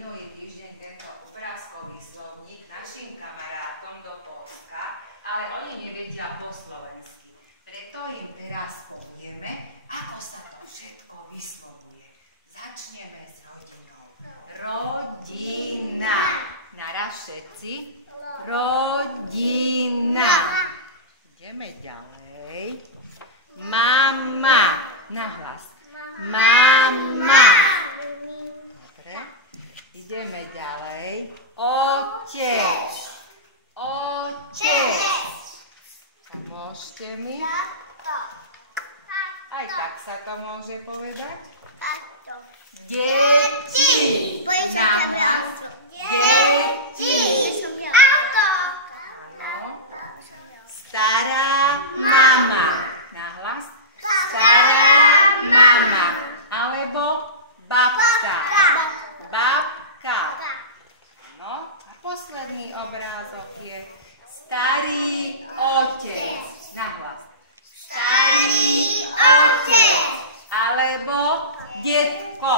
minulý týždeň tento obrázkový slovník našim kamarátom do Poľska, ale oni nevedia po slovensky. Preto im teraz povieme, ako sa to všetko vyslovuje. Začneme s rodinou. Rodina. Naraz všetci. Rodina. Ideme ďalej. Mama. Nahlas. Mama. Dobre. Ideme ďalej. Otec. Otec. Pomôžte mi. Aj tak sa to môže povedať. Deti. Deti. Áno. Stará mama. Nahlas. Stará mama. Alebo babka. Babka. No. A posledný obrázok je starý otec. Nahlas. Starý otec. Alebo detko.